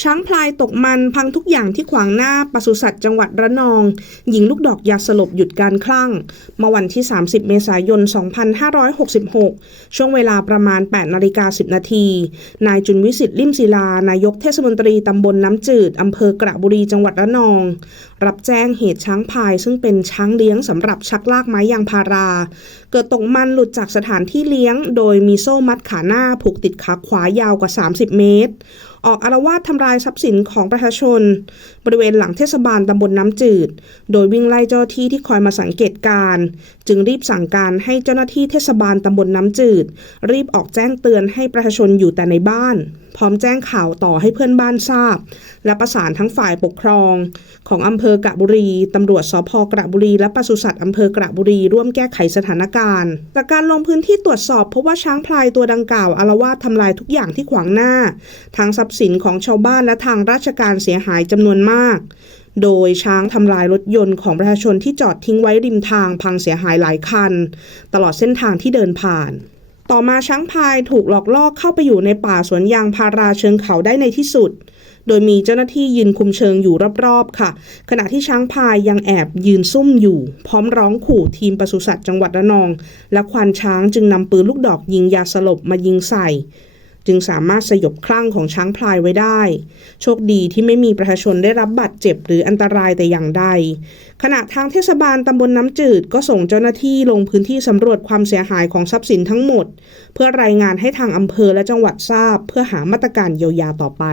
ช้างพลายตกมันพังทุกอย่างที่ขวางหน้าปศุสัตว์จังหวัดระนอง หญิงลูกดอกยาสลบหยุดการคลั่งเมื่อวันที่ 30 เมษายน 2566 ช่วงเวลาประมาณ 8 นาฬิกา 10 นาที นายจุนวิสิตลิมศิลา นายกเทศมนตรีตำบลน้ำจืด อำเภอกระบุรีจังหวัดระนอง รับแจ้งเหตุช้างพลายซึ่งเป็นช้างเลี้ยงสำหรับชักลากไม้ยางพารา เกิดตกมันหลุดจากสถานที่เลี้ยง โดยมีโซ่มัดขาหน้าผูกติดขาขวายาวกว่า 30 เมตร ออกอารวาสทำลายทรัพย์สินของประชาชน บริเวณหลังเทศบาลตำบลน้ำจืด โดยวิ่งไล่เจ้าที่ที่คอยมาสังเกตการ์จึงรีบสั่งการให้เจ้าหน้าที่เทศบาลตำบลน้ำจืด รีบออกแจ้งเตือนให้ประชาชนอยู่แต่ในบ้าน พร้อมแจ้งข่าวต่อให้เพื่อนบ้านทราบ และประสานทั้งฝ่ายปกครอง ของอำเภอกระบุรีตำรวจสพกระบุรี และปศุสัตว์อำเภอกระบุรีร่วมแก้ไขสถานการณ์จากการลงพื้นที่ตรวจสอบพบว่าช้างพลายตัวดังกล่าวอารวาสทำลายทุกอย่างที่ขวางหน้าทั้งทรัพย์สินของชาวบ้านและทางราชการเสียหายจำนวนมาก โดยช้างทำลายรถยนต์ของประชาชนที่จอดทิ้งไว้ริมทางพังเสียหายหลายคัน ตลอดเส้นทางที่เดินผ่าน ต่อมาช้างพายถูกหลอกล่อเข้าไปอยู่ในป่าสวนยางพาราเชิงเขาได้ในที่สุด โดยมีเจ้าหน้าที่ยืนคุมเชิงอยู่รอบๆค่ะ ขณะที่ช้างพายยังแอบยืนซุ่มอยู่ พร้อมร้องขู่ทีมปศุสัตว์จังหวัดระนอง และควานช้างจึงนำปืนลูกดอกยิงยาสลบมายิงใส่ จึงสามารถสยบคลั่งของช้างพลายไว้ได้ โชคดีที่ไม่มีประชาชนได้รับบาดเจ็บหรืออันตรายแต่อย่างใด ขณะทางเทศบาลตำบลน้ำจืดก็ส่งเจ้าหน้าที่ลงพื้นที่สำรวจความเสียหายของทรัพย์สินทั้งหมด เพื่อรายงานให้ทางอำเภอและจังหวัดทราบ เพื่อหามาตรการเยียวยาต่อไป